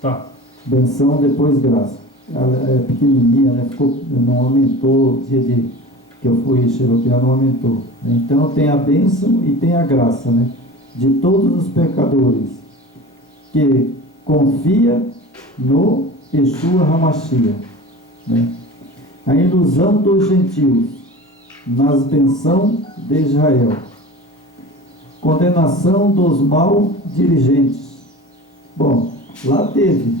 Tá. Benção, depois graça. Ela é pequenininha, né? Não aumentou o dia que eu fui xeroquear, não aumentou. Então tem a bênção e tem a graça, né? De todos os pecadores que confia no Yeshua HaMashiach, né? A ilusão dos gentios nas bênçãos de Israel, condenação dos mal dirigentes. Bom, lá teve,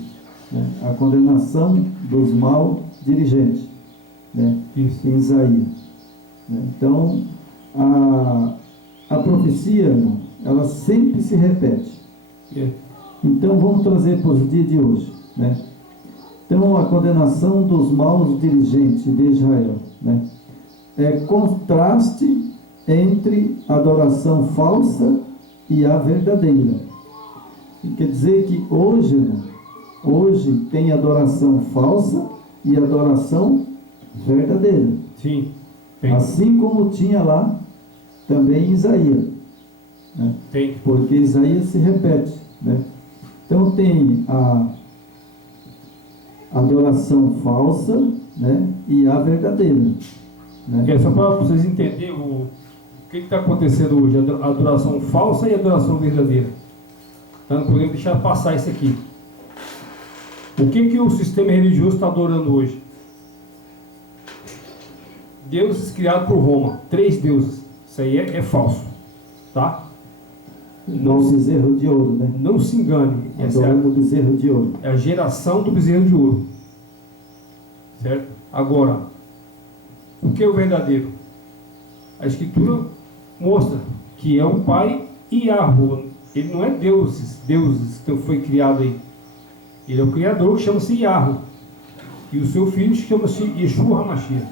né, a condenação dos mal dirigentes, né, em Isaías, né? Então a profecia, irmão, ela sempre se repete. Então vamos trazer para os dias de hoje, né? Então a condenação dos maus dirigentes de Israel, né, é contraste entre a adoração falsa e a verdadeira. Quer dizer que hoje, irmão, hoje tem adoração falsa e adoração verdadeira. Sim. Tem. Assim como tinha lá também em Isaías, né? Tem. Porque Isaías se repete, né? Então tem a adoração falsa, né, e a verdadeira, né? Só para vocês entenderem o que está acontecendo hoje, a adoração falsa e a adoração verdadeira. Então não podemos deixar passar isso aqui. O que o sistema religioso está adorando hoje? Deuses criados por Roma, 3 deuses. Isso aí é falso, tá? Não, o bezerro de ouro, né? Não se engane. Essa Adorando o bezerro de ouro. é a geração do bezerro de ouro, certo? Agora, o que é o verdadeiro? A Escritura mostra que é o Pai Yahweh. Ele não é deuses que foi criado aí. Ele é o Criador, que chama-se Yahweh. E o seu filho chama-se Yeshua HaMashiach.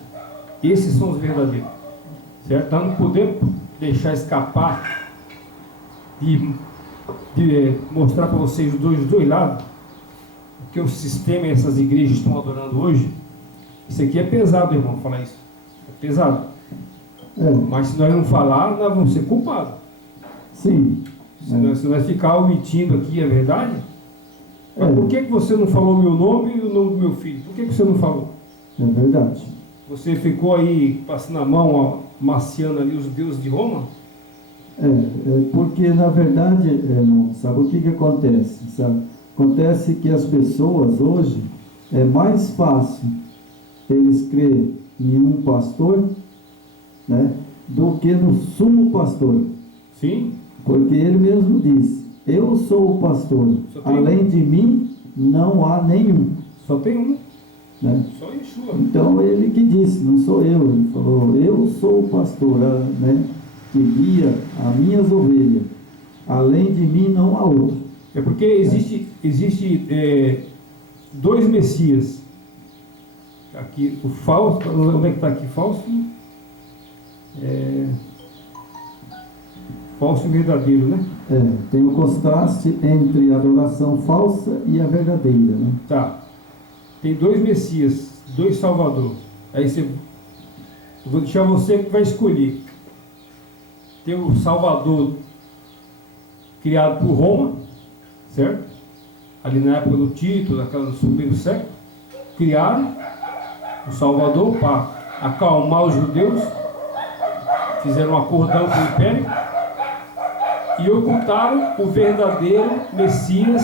Esses são os verdadeiros, certo? Então não podemos deixar escapar de mostrar para vocês os dois lados, porque o sistema e essas igrejas estão adorando hoje. Isso aqui é pesado, irmão, falar isso. É pesado. Mas se nós não falar, nós vamos ser culpados. Sim. Se nós ficar omitindo aqui a verdade, mas por que você não falou meu nome e o nome do meu filho? Por que você não falou? É verdade. Você ficou aí passando a mão, ó, maciando ali os deuses de Roma? Porque na verdade, irmão, sabe o que acontece? Sabe? Acontece que as pessoas hoje, é mais fácil eles crerem em um pastor, né, do que no sumo pastor. Sim. Porque ele mesmo diz: eu sou o pastor, além de mim não há nenhum. Só tem um, né? Só Yeshua. Então ele que disse, não sou eu. Ele falou: eu sou o pastor, né, que guia as minhas ovelhas, além de mim não há outro. É porque existe 2 Messias. Aqui o falso, onde é que está aqui? Falso e verdadeiro, né? Tem o contraste entre a adoração falsa e a verdadeira, né? Tá. Tem 2 Messias, 2 Salvador. Aí eu vou deixar você que vai escolher. Tem o Salvador criado por Roma, certo? Ali na época do Tito, no primeiro século, criaram o Salvador para acalmar os judeus, fizeram um acordão com o Império e ocultaram o verdadeiro Messias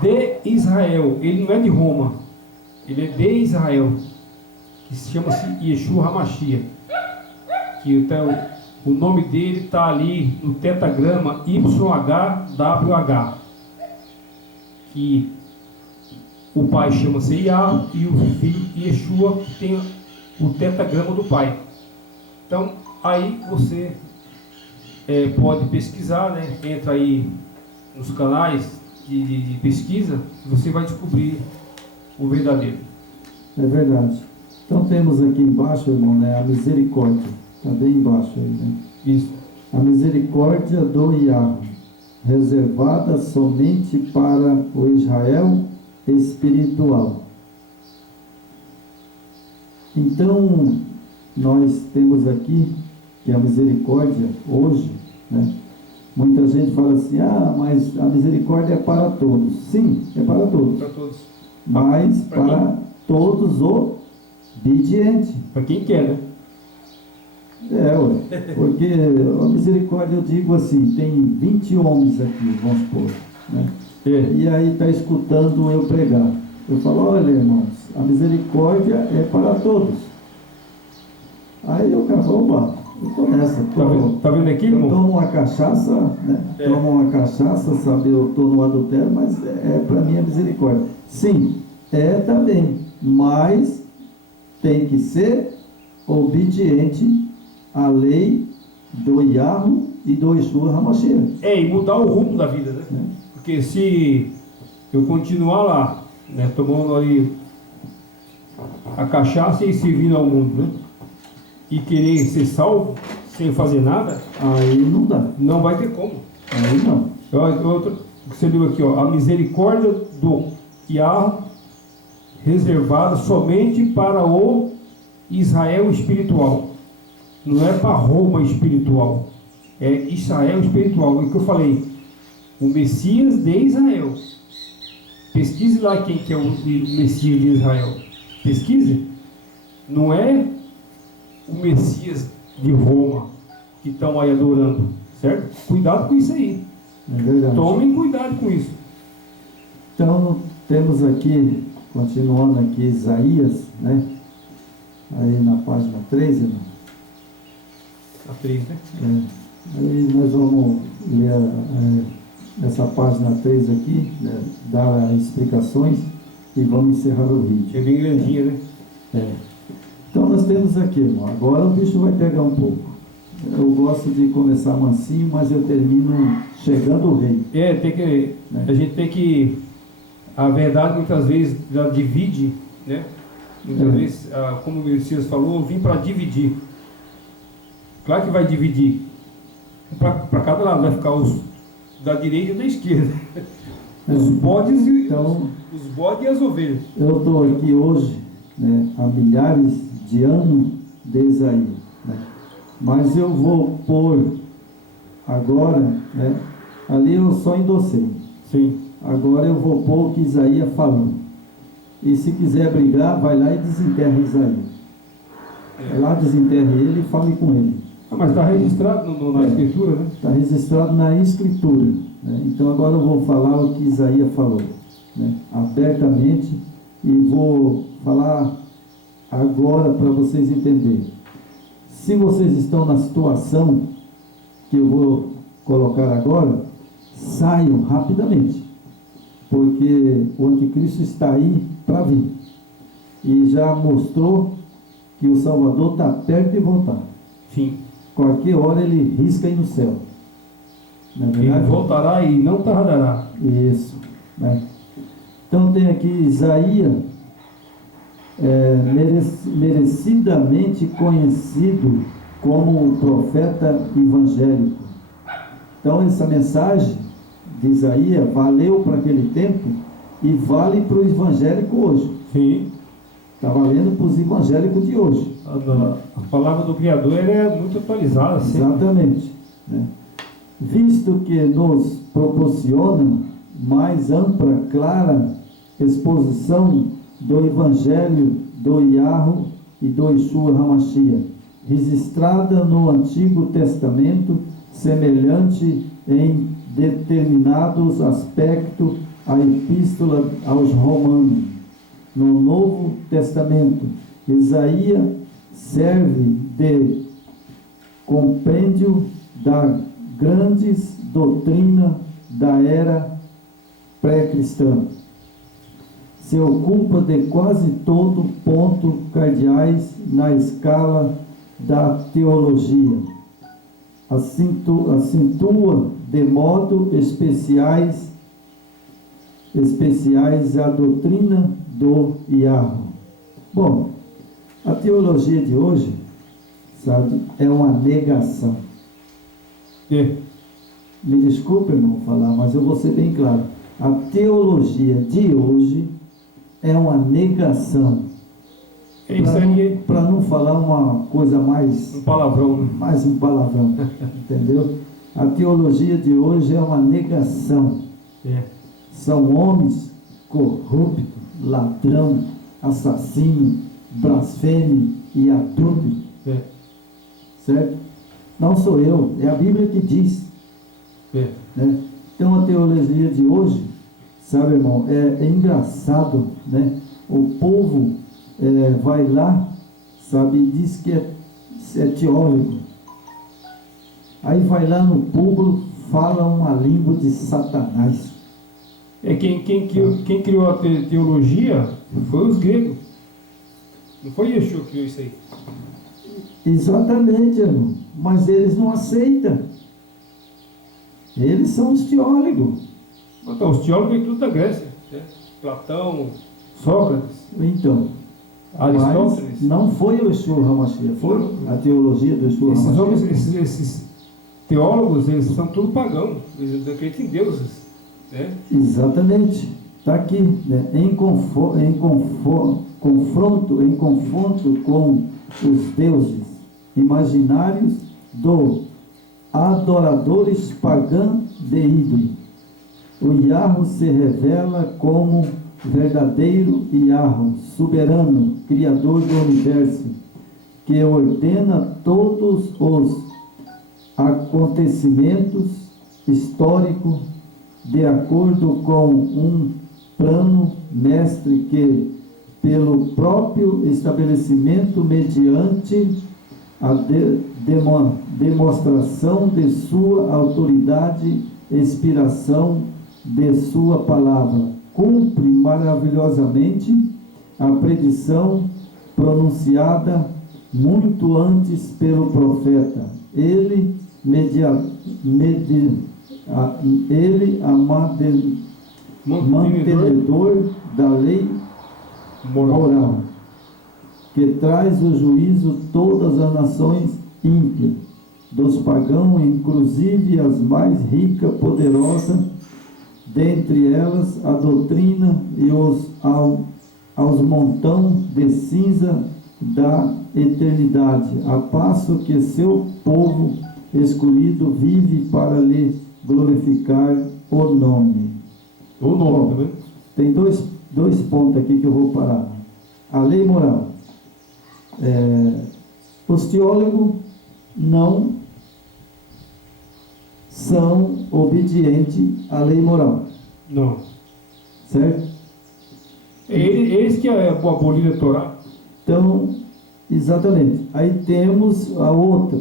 de Israel. Ele não é de Roma, ele é de Israel, que se chama-se Yeshua HaMashiach, que então o nome dele está ali no tetagrama YHWH, que o pai chama-se Yahweh e o filho Yeshua, que tem o tetagrama do pai. Então aí você pode pesquisar, né? Entra aí nos canais de pesquisa e você vai descobrir o verdadeiro. É verdade. Então temos aqui embaixo, irmão, né, a misericórdia. Está bem embaixo aí, né? Isso. A misericórdia do Yahweh, reservada somente para o Israel espiritual. Então, nós temos aqui que a misericórdia hoje, né, Muita gente fala assim, mas a misericórdia é para todos. Sim, é para todos. Para todos. Mas para todos obedientes. Para quem quer, né? Porque a misericórdia, eu digo assim, tem 20 homens aqui, vamos supor, né? E aí está escutando eu pregar. Eu falo, olha, irmãos, a misericórdia é para todos. Aí o cara falou, opa, eu estou nessa. Tá vendo aqui, irmão? Eu tomo uma cachaça, né? Tomo uma cachaça, sabe, eu estou no adultério, mas para mim é misericórdia. Sim, também, mas tem que ser obediente à lei do Yahweh e do Yeshua HaMashiach. E mudar o rumo da vida, né? Porque se eu continuar lá, né, tomando ali a cachaça e servindo ao mundo, né, e querer ser salvo sem fazer nada, aí não dá. Não vai ter como. Aí não. Você viu aqui, ó, a misericórdia do Yahweh reservada somente para o Israel espiritual. Não é para Roma espiritual. É Israel espiritual. E que eu falei, o Messias de Israel. Pesquise lá quem que é o Messias de Israel. Pesquise. Não é o Messias de Roma que estão aí adorando, certo? Cuidado com isso aí. É verdade. Tomem cuidado com isso. Então, temos aqui, continuando aqui, Isaías, né? Aí na página 3, irmão. A 3, né? Aí nós vamos ler essa página 3 aqui, né? Dar as explicações e vamos encerrar o vídeo. É bem grandinha, né? Então nós temos aqui, irmão, agora o bicho vai pegar um pouco. Eu gosto de começar mansinho, mas eu termino chegando o rei. A gente tem que... A verdade muitas vezes ela divide, né? Muitas vezes, como o Messias falou, eu vim para dividir. Claro que vai dividir. Para cada lado vai ficar os da direita e da esquerda. Os bodes e os bodes e as ovelhas. Eu estou aqui hoje, né, há milhares de anos de Isaías, né? Mas eu vou pôr agora, né, ali eu só endossei. Sim. Agora eu vou pôr o que Isaías falou. E se quiser brigar, vai lá e desenterra Isaías. Vai lá, desenterre ele e fale com ele. Mas está registrado na Escritura, né? Está registrado na Escritura, né? Então agora eu vou falar o que Isaías falou, né? Abertamente, e vou falar agora para vocês entenderem. Se vocês estão na situação que eu vou colocar agora, saiam rapidamente, porque o anticristo está aí para vir, e já mostrou que o Salvador está perto de voltar. Sim. Qualquer hora ele risca aí no céu. Não é verdade? Ele voltará e não tardará. Isso, né? Então tem aqui Isaías, merecidamente conhecido como o profeta evangélico. Então essa mensagem de Isaías valeu para aquele tempo e vale para o evangélico hoje. Sim. Está valendo para os evangélicos de hoje. A palavra do Criador é muito atualizada. Sempre. Exatamente, né? Visto que nos proporciona mais ampla, clara exposição do Evangelho do Yahweh e do Yeshua HaMashiach, registrada no Antigo Testamento, semelhante em determinados aspectos à Epístola aos Romanos. No Novo Testamento, Isaías serve de compêndio da grandes doutrina da era pré-cristã. Se ocupa de quase todo ponto cardeais na escala da teologia. Acentua de modo especiais a doutrina do Yahweh. Bom, a teologia de hoje, sabe, é uma negação. Me desculpe, irmão, falar, mas eu vou ser bem claro. A teologia de hoje é uma negação. Para não falar uma coisa mais... Um palavrão. Mais um palavrão, entendeu? A teologia de hoje é uma negação. São homens corruptos, ladrão, assassino, blasfêmio e adúltero. Certo? Não sou eu, é a Bíblia que diz. Né? Então a teologia de hoje, sabe, irmão, é engraçado, né? O povo vai lá, sabe, e diz que é teólogo. Aí vai lá no público, fala uma língua de Satanás. Quem criou a teologia foi os gregos. Não foi Yeshua que criou isso aí. Exatamente, irmão. Mas eles não aceitam. Eles são os teólogos. Então, os teólogos vêm tudo da Grécia. Platão, Sócrates. Então, Aristóteles. Não foi o Yeshua HaMashiach, foi a teologia do Yeshua HaMashiach. Esses teólogos, eles são tudo pagãos. Eles acreditam em deuses. Exatamente. Está aqui, né? Em confronto com os deuses imaginários do adoradores pagãos de ídolo. O Yahweh se revela como verdadeiro Yahweh, soberano, criador do universo, que ordena todos os acontecimentos históricos de acordo com um plano mestre que, pelo próprio estabelecimento, mediante a demonstração de sua autoridade, inspiração de sua palavra, cumpre maravilhosamente a predição pronunciada muito antes pelo profeta. Ele mantenedor da lei moral, que traz o juízo todas as nações ímpias, dos pagãos, inclusive as mais ricas, poderosas, dentre elas a doutrina e aos montão de cinza da eternidade, a passo que seu povo escolhido vive para lhe glorificar o nome. Bom, né? Tem dois pontos aqui que eu vou parar. A lei moral. Os teólogos não são obedientes à lei moral. Não. Certo? Eles que aboliram a Torá. Então, exatamente. Aí temos a outra,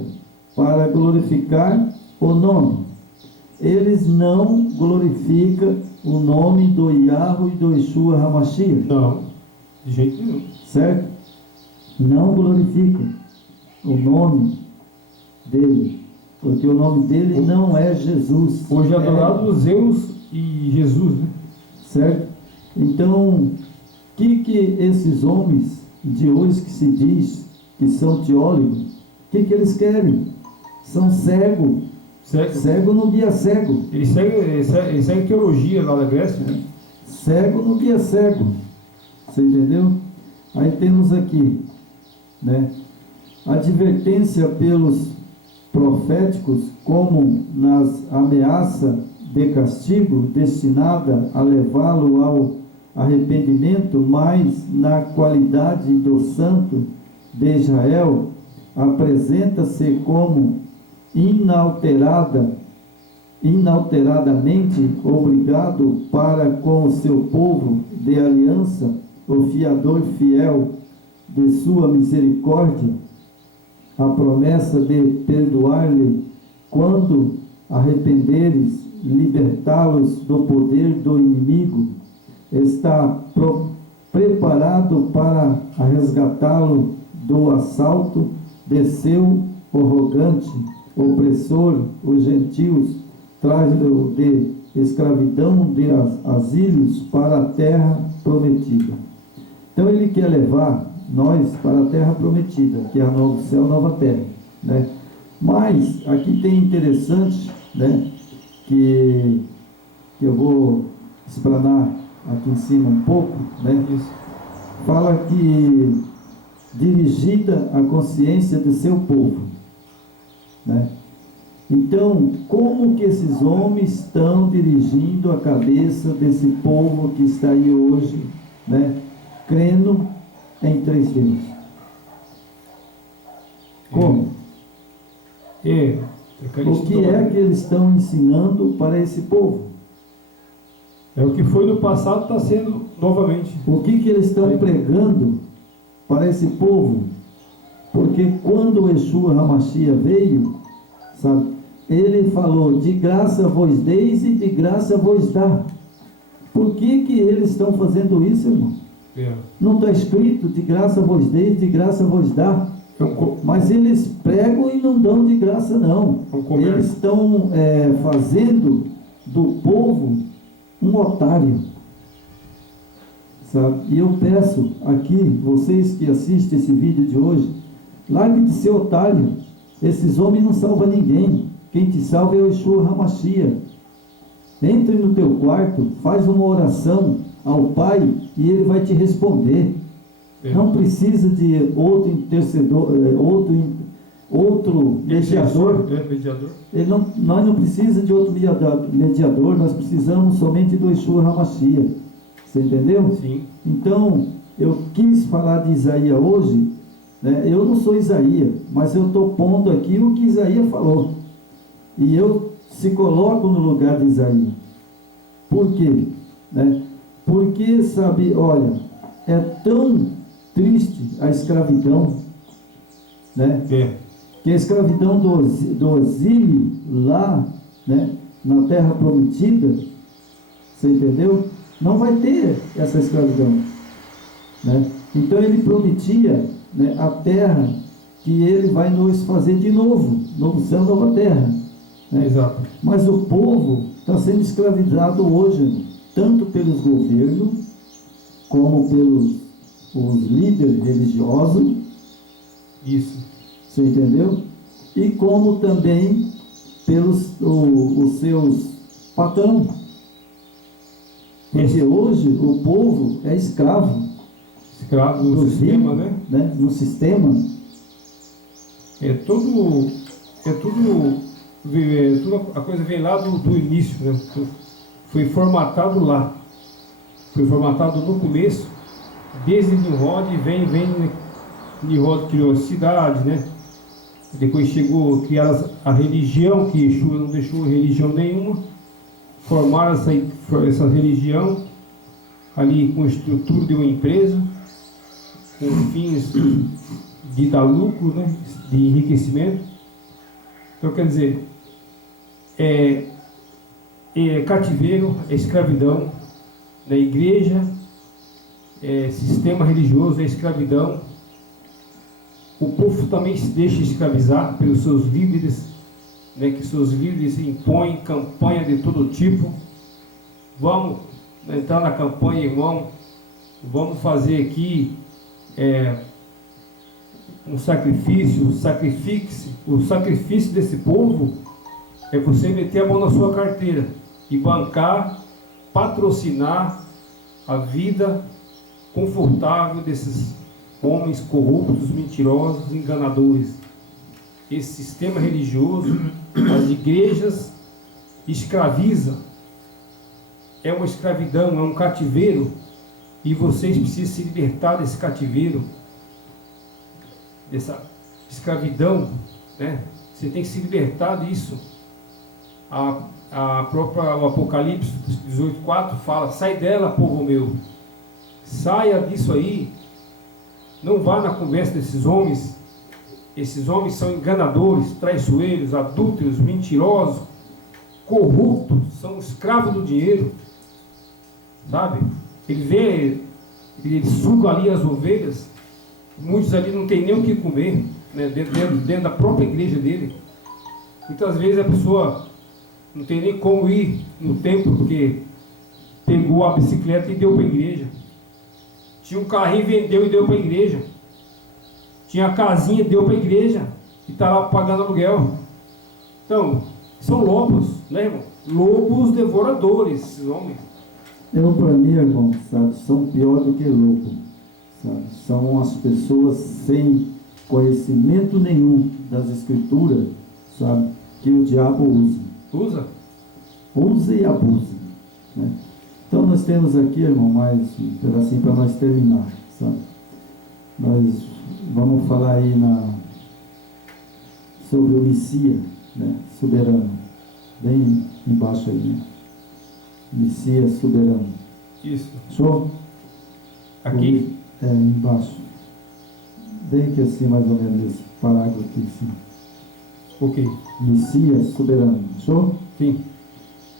para glorificar o nome. Eles não glorificam o nome do Yahweh e do Yeshua HaMashiach. Não, de jeito nenhum. Certo? Não glorificam o nome dele, porque o nome dele não é Jesus. Hoje é adorado Zeus e Jesus, né? Certo? Então, que esses homens de hoje que se diz que são teólogos, que eles querem? São cegos. Cego no guia cego. Eles seguem teologia lá da Grécia, né? Cego no guia cego. Você entendeu? Aí temos aqui, né? Advertência pelos proféticos, como nas ameaças de castigo destinada a levá-lo ao arrependimento, mas na qualidade do santo de Israel, apresenta-se como inalteradamente obrigado para com o seu povo de aliança, o fiador fiel de sua misericórdia, a promessa de perdoar-lhe quando arrependeres, libertá-los do poder do inimigo, está preparado para resgatá-lo do assalto de seu arrogante opressor, os gentios, traz-o de escravidão de asilos para a terra prometida. Então ele quer levar nós para a terra prometida, que é a novo céu, nova terra, né? Mas aqui tem interessante, né, que eu vou explanar aqui em cima um pouco, né? Fala que dirigida à consciência de seu povo, né? Então, como que esses homens estão dirigindo a cabeça desse povo que está aí hoje, né, crendo em 3 Deus? Como? O que é que eles estão ensinando para esse povo? É o que foi no passado, está sendo novamente. O que eles estão pregando para esse povo? Porque quando o Yeshua HaMashiach veio, sabe, ele falou: de graça vos deis e de graça vos dá. Por que eles estão fazendo isso, irmão? Não está escrito: de graça vos deis, de graça vos dá. Mas eles pregam e não dão de graça, não. Eles estão fazendo do povo um otário, sabe? E eu peço aqui, vocês que assistem esse vídeo de hoje, largue de ser otário. Esses homens não salvam ninguém. Quem te salva é o Yeshua HaMashiach. Entre no teu quarto, faz uma oração ao Pai e Ele vai te responder. Não precisa de outro intercedor, outro mediador. Nós não precisamos de outro mediador, nós precisamos somente do Yeshua HaMashiach. Você entendeu? Sim. Então, eu quis falar de Isaías hoje, né? Eu não sou Isaías, mas eu estou pondo aqui o que Isaías falou. E eu se coloco no lugar de Isaías. Por quê? Né? Porque, sabe, olha, é tão triste a escravidão, né? Que a escravidão do exílio lá, né, na terra prometida, você entendeu? Não vai ter essa escravidão, né? Então ele prometia, né, a terra que ele vai nos fazer de novo, novo céu, nova terra, né? Exato. Mas o povo está sendo escravizado hoje, tanto pelos governos como pelos os líderes religiosos. Isso. Você entendeu? E como também pelos os seus patrões. Porque hoje o povo é escravo. Escravo no sistema, né? No sistema. Tudo a coisa vem lá do início, né? Foi formatado lá. Foi formatado no começo. Desde Nimrod, vem Nimrod criou a cidade, né? Depois chegou, criaram a religião, que Yeshua não deixou religião nenhuma. Formaram essa religião ali com a estrutura de uma empresa, com fins de dar lucro, né? De enriquecimento. Então, quer dizer, cativeiro, escravidão na igreja, sistema religioso, escravidão. O povo também se deixa escravizar pelos seus líderes, né, que seus líderes impõem campanha de todo tipo. Vamos entrar na campanha, irmão, vamos fazer aqui um sacrifício, sacrifique-se. O sacrifício desse povo é você meter a mão na sua carteira e bancar, patrocinar a vida confortável desses homens corruptos, mentirosos, enganadores. Esse sistema religioso, as igrejas escraviza. É uma escravidão, é um cativeiro, e vocês precisam se libertar desse cativeiro, dessa escravidão, né? Você tem que se libertar disso. O Apocalipse 18:4 fala: sai dela, povo meu, saia disso aí, não vá na conversa desses homens. Esses homens são enganadores, traiçoeiros, adúlteros, mentirosos, corruptos, são escravos do dinheiro, sabe? Ele suga ali as ovelhas, muitos ali não tem nem o que comer, né? dentro da própria igreja dele. Muitas vezes a pessoa não tem nem como ir no templo, porque pegou a bicicleta e deu para a igreja. Tinha um carrinho, vendeu e deu para a igreja. Tinha a casinha, deu para a igreja, e está lá pagando aluguel. Então, são lobos, né, irmão? Lobos devoradores, esses homens. Para mim, irmão, sabe, são pior do que lobo, sabe? São as pessoas sem conhecimento nenhum das escrituras, sabe? que o diabo usa. Usa e abusa, né? Então nós temos aqui, irmão, mais um pedacinho para nós terminar, sabe? Nós vamos falar aí sobre o Messias, né? Soberano, bem embaixo aí, né? Messias soberano. Isso. Show? Aqui? Embaixo. Bem aqui assim, mais ou menos, esse parágrafo aqui, assim. Ok. Messias soberano. Show? Sim.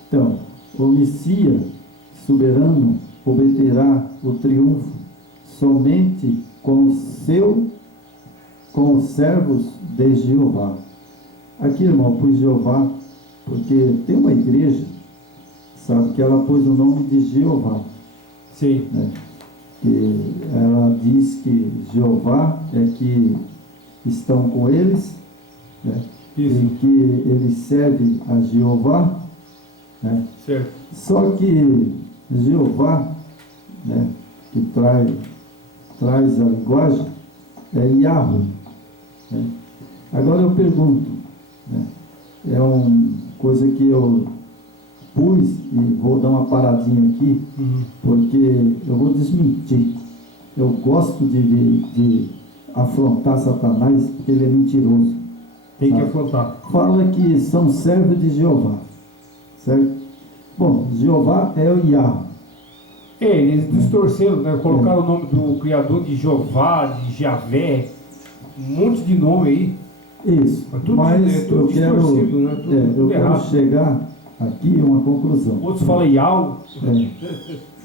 Então, o Messias soberano obterá o triunfo somente com os servos de Jeová. Aqui, irmão, pus Jeová, porque tem uma igreja, sabe, que ela pôs o nome de Jeová. Sim. Né? Que ela diz que Jeová é que estão com eles, né? Isso. E que eles servem a Jeová, né? Certo. Só que Jeová, né, que traz a linguagem, é Yahweh, né? Agora eu pergunto, né, é uma coisa que eu pus e vou dar uma paradinha aqui, porque eu vou desmentir. Eu gosto de afrontar Satanás, porque ele é mentiroso. Tem que sabe? afrontar. Fala que são servos de Jeová, certo? Bom, Jeová é o Yahweh. Eles distorceram, né? Colocaram o nome do Criador de Jeová, de Javé, um monte de nome aí. Isso, Tudo, mas tudo eu quero, distorcido, né? Tudo quero errado. chegar aqui a uma conclusão. Outros falam Yahweh.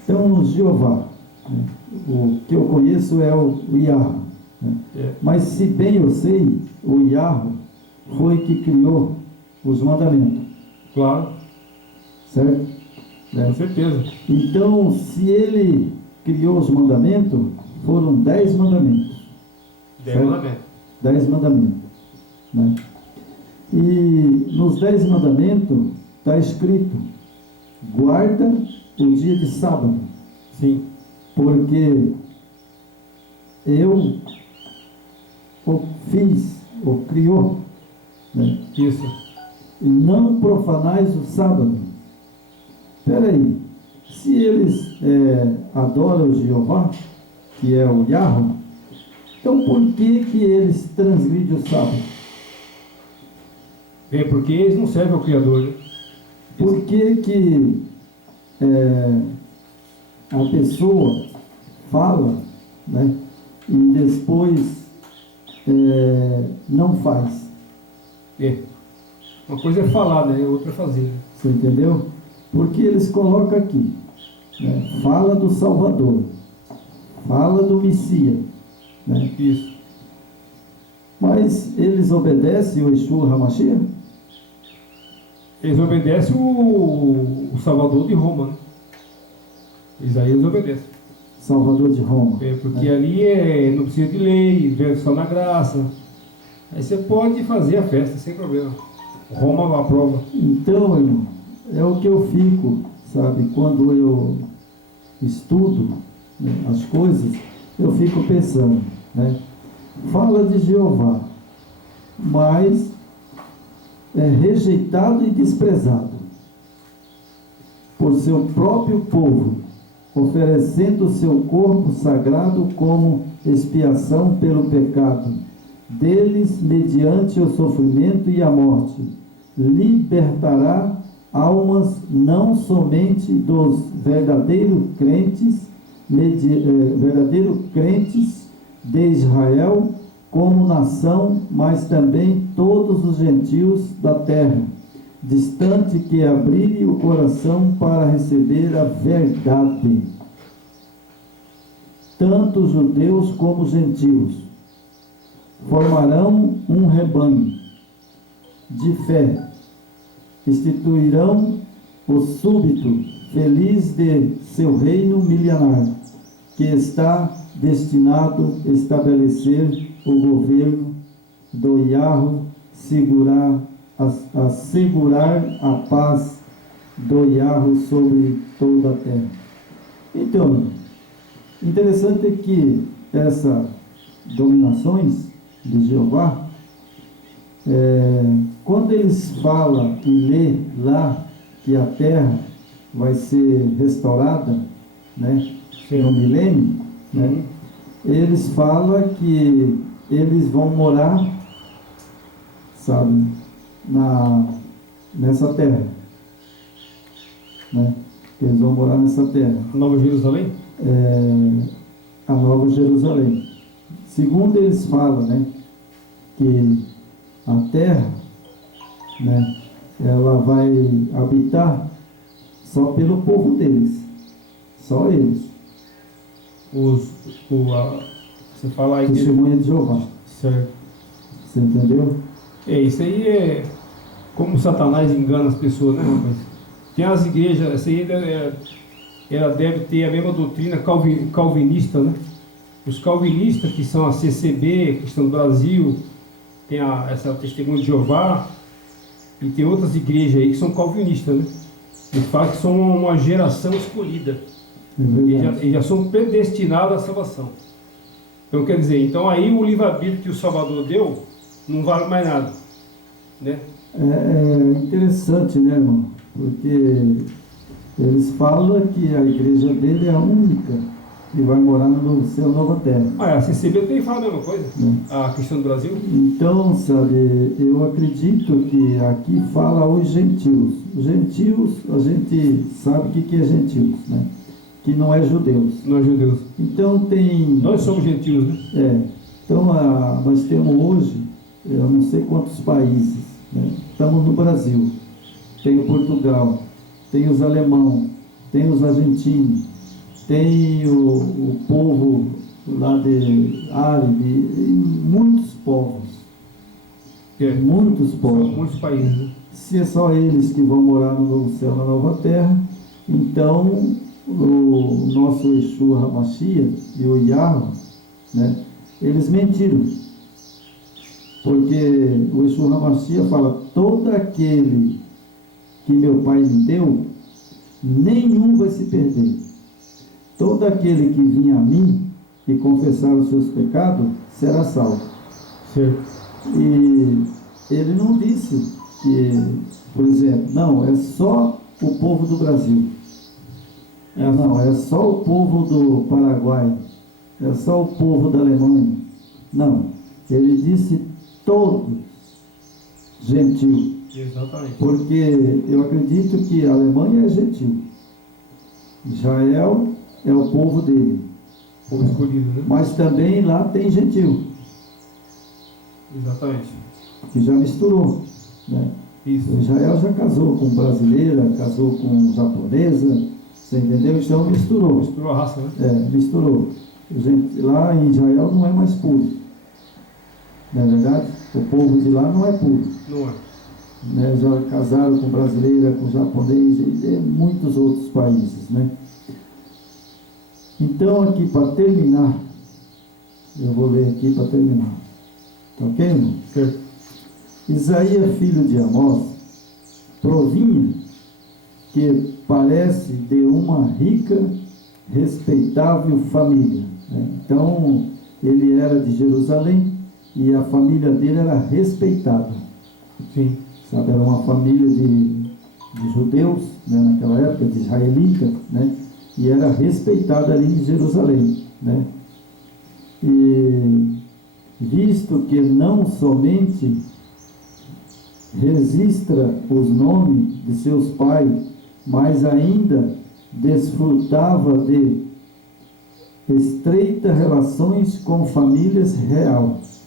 Então, Jeová, né, o que eu conheço é o Yahweh, né? Mas se bem eu sei, o Yahweh foi que criou os mandamentos. Claro. Certo? Com certeza. Então, se ele criou os mandamentos, foram 10 mandamentos. 10 mandamentos. 10 mandamentos. Né? E nos 10 mandamentos está escrito: guarda o dia de sábado. Sim. Porque eu o fiz, o criou. Né? Isso. E não profanais o sábado. Espera aí, se eles adoram o Jeová, que é o Yahweh, então por que eles transgridem o sábado? Porque eles não servem ao Criador, né? Por que a pessoa fala, né, e depois não faz? Uma coisa é falar, né? Outra é fazer. Você entendeu? Porque eles colocam aqui, né, fala do Salvador, fala do Messias, né? Isso. Mas eles obedecem o Yeshua HaMashiach? Eles obedecem o Salvador de Roma, né? Eles obedecem. Salvador de Roma. Porque ali não precisa de lei, vive só na graça. Aí você pode fazer a festa sem problema. Roma aprova. Então, irmão, é o que eu fico, sabe, quando eu estudo, né, as coisas, eu fico pensando, né? Fala de Jeová, mas é rejeitado e desprezado por seu próprio povo, oferecendo o seu corpo sagrado como expiação pelo pecado deles, mediante o sofrimento e a morte. Libertará almas não somente dos verdadeiros crentes de Israel como nação, mas também todos os gentios da terra, distante que abrirem o coração para receber a verdade, tanto judeus como gentios. Formarão um rebanho de fé, instituirão o súbito feliz de seu reino milenar, que está destinado a estabelecer o governo do Yahweh, assegurar a paz do Yahweh sobre toda a terra. Então, interessante é que essas dominações de Jeová, Quando eles falam e lê lá que a terra vai ser restaurada, né, no milênio, né, eles falam que eles vão morar, sabe, nessa terra, né? Eles vão morar nessa terra. Nova Jerusalém? A Nova Jerusalém. Segundo eles falam, né, que a terra, né, ela vai habitar só pelo povo deles, só eles. Você fala aí. Testemunha de Jeová. Certo. Você entendeu? Isso aí é como Satanás engana as pessoas, né, rapaz? Tem as igrejas, essa aí ela deve ter a mesma doutrina calvinista, né? Os calvinistas, que são a CCB, que estão no Brasil, tem essa Testemunha de Jeová, e tem outras igrejas aí que são calvinistas, né? Eles falam que são uma geração escolhida. E já são predestinados à salvação. Então, quer dizer, aí o livre-arbítrio que o Salvador deu não vale mais nada, né? É interessante, né, irmão? Porque eles falam que a igreja dele é a única que vai morar no céu nova terra. A CCB também fala a mesma coisa, a questão do Brasil. Então, sabe, eu acredito que aqui fala os gentios. Os gentios, a gente sabe o que é gentios, né? Que não é judeus. Não é judeus. Então tem... Nós somos gentios, né? Então nós temos hoje, eu não sei quantos países, né? Estamos no Brasil, tem o Portugal, tem os alemão, tem os argentinos, tem o povo lá de árabe, muitos povos. Muitos povos. São muitos países, né? Se é só eles que vão morar no novo céu, na nova terra, então o nosso Yeshua HaMashiach e o Yahweh, né, eles mentiram. Porque o Yeshua HaMashiach fala: todo aquele que meu Pai me deu, nenhum vai se perder. Todo aquele que vinha a mim e confessar os seus pecados, será salvo. Certo. E ele não disse que, por exemplo, não, é só o povo do Brasil. Não, é só o povo do Paraguai. É só o povo da Alemanha. Não, ele disse todos gentil. Exatamente. Porque eu acredito que a Alemanha é gentil. Israel é o povo dele. Povo escolhido, né? Mas também lá tem gentil. Exatamente. Que já misturou, né? Isso. Israel já casou com brasileira, casou com japonesa, você entendeu? Então misturou. Misturou a raça, né? Misturou. Lá em Israel não é mais puro. Não é verdade? O povo de lá não é puro. Não é. Né? Já casaram com brasileira, com japonês e muitos outros países, né? Então aqui para terminar, eu vou ler aqui para terminar. Tá ok, irmão? Certo. Isaías, filho de Amós, provinha que parece de uma rica, respeitável família, né? Então, ele era de Jerusalém e a família dele era respeitada. Sim. Sabe, era uma família de judeus, né, naquela época, de israelita, né? E era respeitada ali em Jerusalém, né? E visto que não somente registra os nomes de seus pais, mas ainda desfrutava de estreitas relações com famílias reais,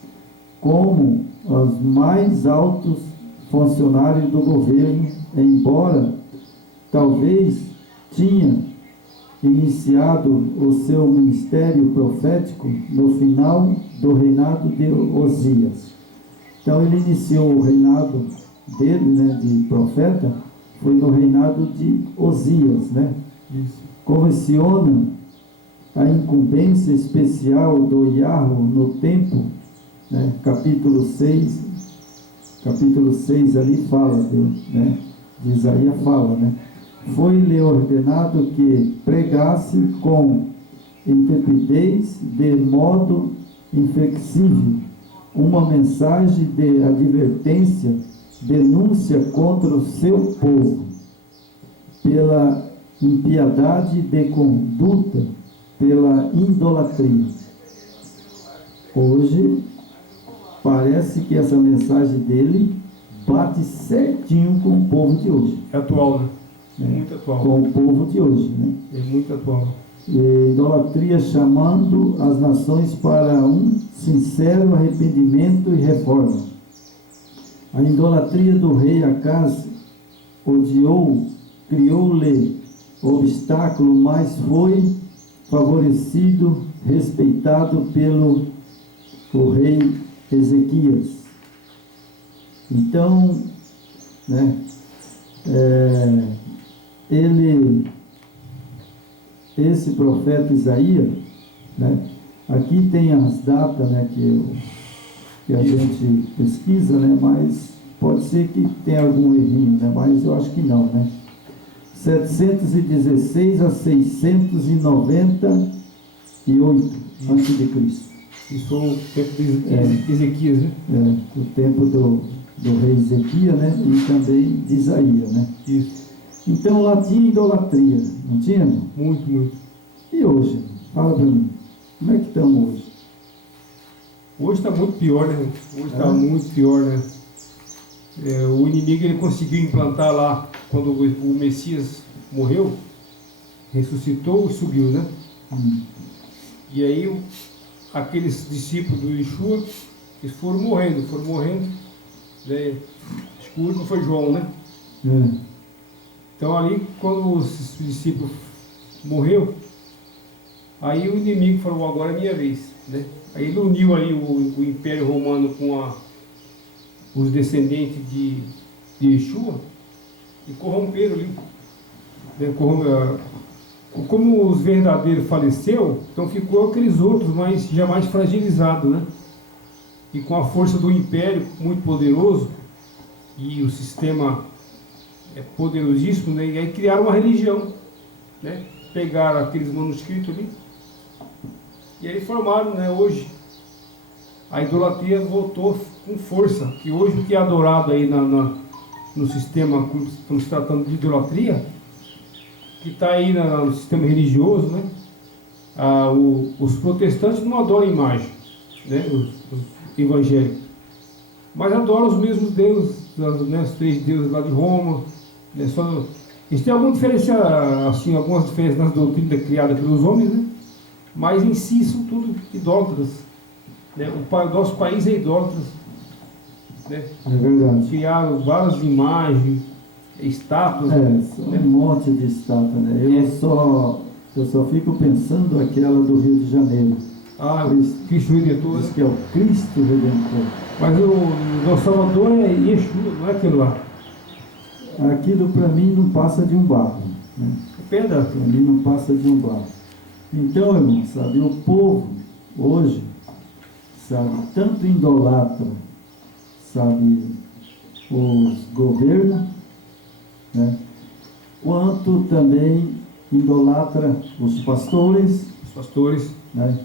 como os mais altos funcionários do governo, embora talvez tinha iniciado o seu ministério profético no final do reinado de Osias. Então ele iniciou o reinado dele, né, de profeta, foi no reinado de Osias, né? Isso. Comenciona a incumbência especial do Yahweh no templo, né? Capítulo 6 ali fala, né? De Isaías fala, né? Foi-lhe ordenado que pregasse com intrepidez, de modo inflexível, uma mensagem de advertência, denúncia contra o seu povo, pela impiedade de conduta, pela idolatria. Hoje, parece que essa mensagem dele bate certinho com o povo de hoje. É atual, né? Muito atual. Com o povo de hoje, né? É muito atual. Idolatria chamando as nações para um sincero arrependimento e reforma. A idolatria do rei Acaz odiou, criou-lhe obstáculo, mas foi favorecido, respeitado pelo o rei Ezequias. Então, né, esse profeta Isaías, né, aqui tem as datas, né, que a gente pesquisa, né, mas pode ser que tenha algum errinho, né, mas eu acho que não, né. 716 a 698 a.C. Isso foi o tempo de Ezequias, né? O tempo do rei Ezequias, né, e também de Isaías, né. Isso. Então lá tinha idolatria, não tinha? Muito, muito. E hoje? Fala para mim, como é que estamos hoje? Hoje está muito pior, né? Hoje está muito pior, né? O inimigo ele conseguiu implantar lá, quando o Messias morreu, ressuscitou e subiu, né? E aí aqueles discípulos do Yeshua, eles foram morrendo, né? Acho que o último foi João, né? Então ali, quando os discípulos morreu, aí o inimigo falou, agora é minha vez, né? Aí ele uniu ali o Império Romano com os descendentes de Yeshua e corromperam ali. Né? Como os verdadeiros faleceu, então ficou aqueles outros, mas já mais fragilizados, né? E com a força do Império muito poderoso e o sistema poderosíssimo, né? E aí criaram uma religião, né? Pegaram aqueles manuscritos ali e aí formaram, né? Hoje a idolatria voltou com força, que hoje o que é adorado aí no sistema, quando estamos tratando de idolatria, que está aí no sistema religioso, né? Os protestantes não adoram imagem, né? Os evangélicos, mas adoram os mesmos deuses, né? Os 3 deuses lá de Roma, né? Eles têm alguma diferença, assim, algumas diferenças nas doutrinas criadas pelos homens, né? Mas em si são tudo idólatras, né? O nosso país é idólatra, né? É verdade. Criaram várias imagens, estátuas, um monte de estátua, né? Eu só fico pensando aquela do Rio de Janeiro. Cristo Redentor. Diz que é o Cristo Redentor. Mas o nosso Salvador é Yeshua, não é aquilo lá. Aquilo para mim não passa de um barro, né? Pedra. Para mim não passa de um barro. Então, irmão, sabe, o povo hoje, sabe, tanto idolatra, sabe, os governos, né, quanto também idolatra os pastores, né,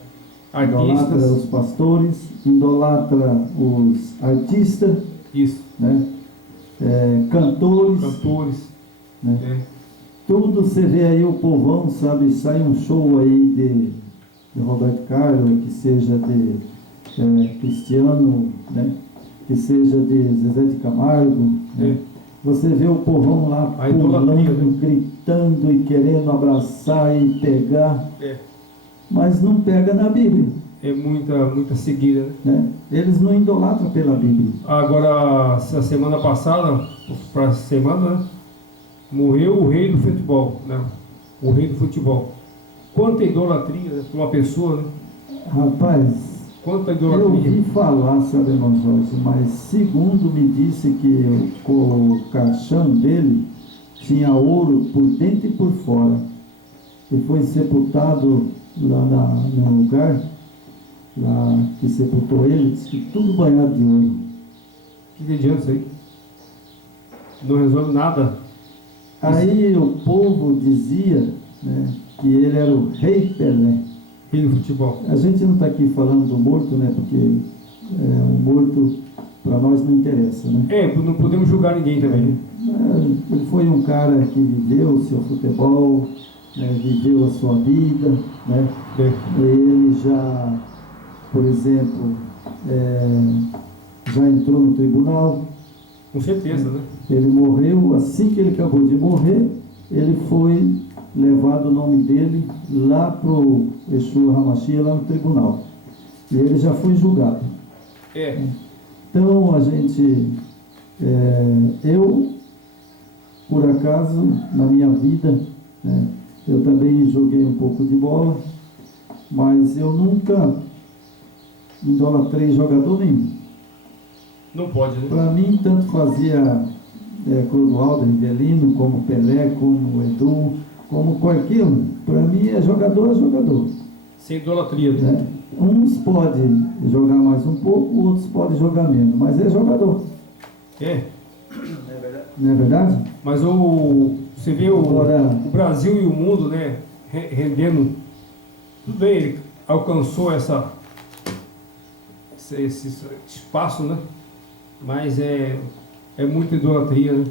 idolatra os pastores, idolatra os artistas, isso, né, cantores, né, tudo você vê aí o povão, sabe, sai um show aí de Roberto Carlos, que seja de Cristiano, né, que seja de Zezé de Camargo, né? Você vê o povão lá pulando, gritando e querendo abraçar e pegar, mas não pega na Bíblia. É muita seguida, né? Eles não idolatram pela Bíblia. Agora, essa semana passada, para essa semana, né, morreu o rei do futebol, né? O rei do futebol. Quanta idolatria, né, para uma pessoa, né? Rapaz, quanta idolatria. Eu ouvi falar, sabe, irmão Jorge, mas segundo me disse que o caixão dele tinha ouro por dentro e por fora. E foi sepultado lá no lugar lá que sepultou ele, disse que tudo banhado de ouro. Que adianta isso aí? Não resolve nada. Aí o povo dizia, né, que ele era o rei Pelé. Rei do futebol. A gente não está aqui falando do morto, né, porque O morto para nós não interessa, né? Não podemos julgar ninguém também, né? Ele foi um cara que viveu o seu futebol, né, viveu a sua vida, né? Ele já, por exemplo, já entrou no tribunal. Com certeza, né? Ele morreu, assim que ele acabou de morrer, ele foi levado o nome dele lá para o Yeshua HaMashiach, lá no tribunal. E ele já foi julgado. Então, a gente, eu, por acaso, na minha vida, né, eu também joguei um pouco de bola, mas eu nunca idolatrei jogador nenhum. Não pode, né? Para mim, tanto fazia Clodoaldo, Rivelino, como Pelé, como Edu, como qualquer um. Para mim, jogador é jogador. Sem idolatria, né? Uns podem jogar mais um pouco, outros podem jogar menos, mas é jogador. Não é verdade? Mas você vê o Brasil e o mundo, né, rendendo. Tudo bem, ele alcançou esse espaço, né? Mas é muita idolatria,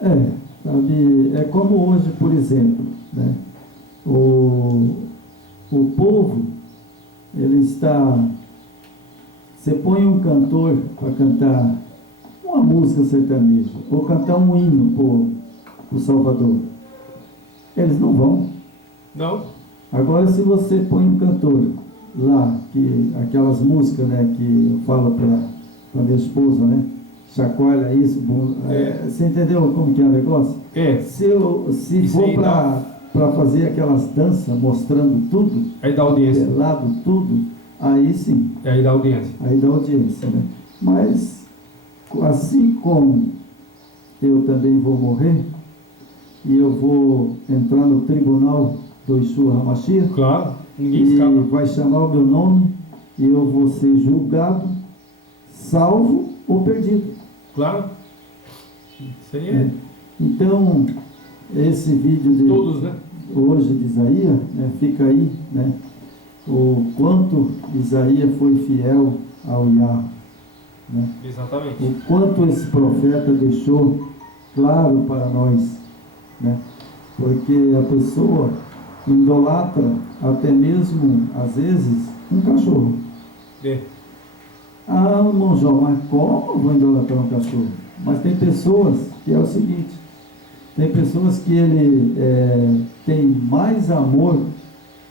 né? Sabe, é como hoje, por exemplo, né? O povo, ele está... Você põe um cantor para cantar uma música sertaneja, ou cantar um hino para o Salvador. Eles não vão. Não. Agora, se você põe um cantor lá, aquelas músicas, né, que eu falo para minha esposa, né? Chacoalha isso, você entendeu como que é o negócio? Se for para fazer aquelas danças mostrando tudo, aí dá audiência. Pelado, tudo, aí sim. Aí dá audiência. Aí dá audiência, né? Mas, assim como eu também vou morrer, e eu vou entrar no tribunal do Yeshua HaMashiach, claro, ninguém e escapa. vai chamar o meu nome, e eu vou ser julgado, salvo ou perdido. Claro. Isso aí Então, esse vídeo de todos, né? hoje de Isaías, né, fica aí, né, o quanto Isaías foi fiel ao Yahweh, né? Exatamente. O quanto esse profeta deixou claro para nós, né? Porque a pessoa idolatra até mesmo, às vezes, um cachorro. Irmão João, mas como eu vou idolatrar um cachorro? Mas tem pessoas que é o seguinte, tem pessoas que ele tem mais amor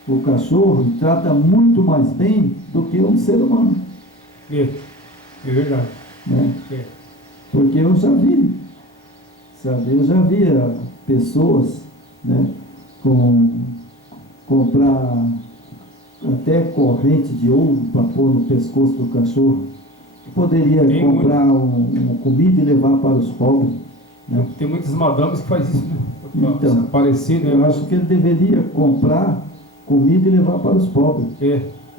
o cachorro e trata muito mais bem do que um ser humano. É verdade. Né? Porque eu já vi, sabe, eu já via pessoas, né, comprar até corrente de ouro para pôr no pescoço do cachorro. Poderia comprar uma comida e levar para os pobres. Né? Tem muitas madames que fazem isso, né? Então, aparecer, né? Eu acho que ele deveria comprar comida e levar para os pobres.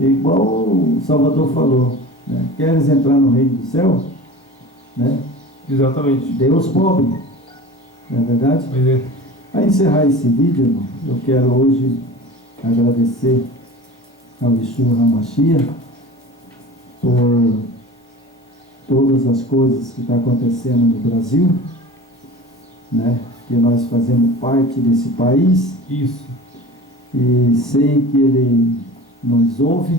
Igual o Salvador falou, né? Queres entrar no reino do céu? Né? Exatamente. Dê aos pobres. Não é verdade? Para encerrar esse vídeo, irmão, eu quero hoje agradecer ao Yeshua HaMashiach por todas as coisas que estão acontecendo no Brasil, né? Que nós fazemos parte desse país. Isso. E sei que Ele nos ouve.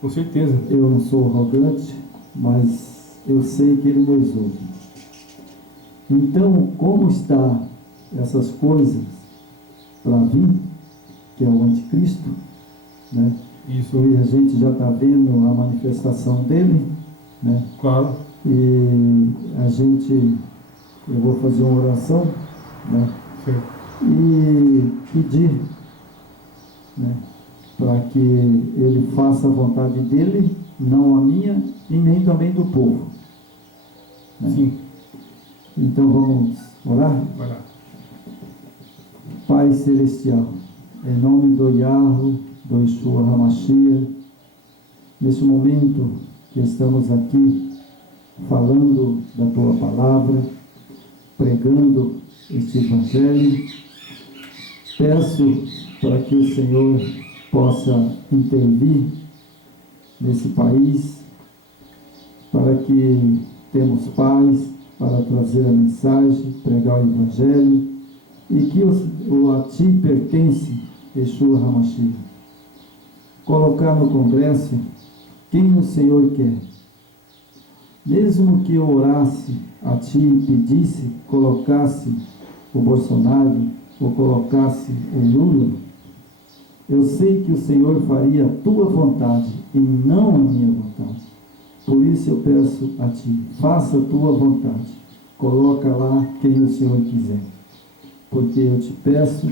Com certeza. Eu não sou arrogante, mas eu sei que Ele nos ouve. Então, como está essas coisas para vir, que é o anticristo, né? Isso. E a gente já está vendo a manifestação dele, né? Claro. E eu vou fazer uma oração, né? Certo. E pedir, né, para que ele faça a vontade dele, não a minha e nem também do povo. Né? Sim. Então vamos orar? Vai lá. Pai Celestial, em nome do Yahweh, do Yeshua HaMashiach, nesse momento que estamos aqui falando da Tua Palavra, pregando este Evangelho, peço para que o Senhor possa intervir nesse país, para que temos paz para trazer a mensagem, pregar o Evangelho, e que a ti pertence, Yeshua HaMashiach. Colocar no congresso quem o Senhor quer. Mesmo que eu orasse a ti e pedisse, colocasse o Bolsonaro ou colocasse o Lula, eu sei que o Senhor faria a tua vontade e não a minha vontade. Por isso eu peço a ti, faça a tua vontade. Coloca lá quem o Senhor quiser. Porque eu te peço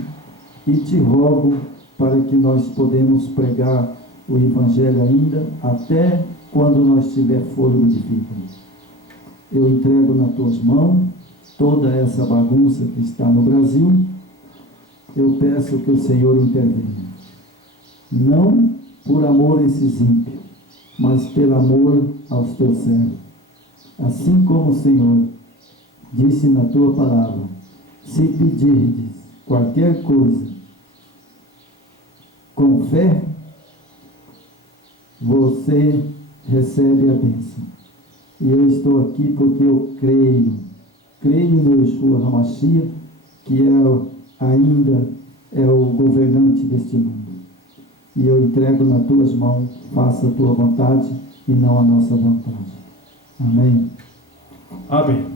e te rogo para que nós podemos pregar o Evangelho ainda até quando nós tiver fôlego de vida. Eu entrego nas tuas mãos toda essa bagunça que está no Brasil. Eu peço que o Senhor intervenha. Não por amor a esses ímpios, mas pelo amor aos teus servos. Assim como o Senhor disse na tua palavra, se pedirdes qualquer coisa com fé, você recebe a bênção. E eu estou aqui porque eu creio no Yeshua HaMashiach, que ainda é o governante deste mundo. E eu entrego nas tuas mãos, faça a tua vontade e não a nossa vontade. Amém. Amém.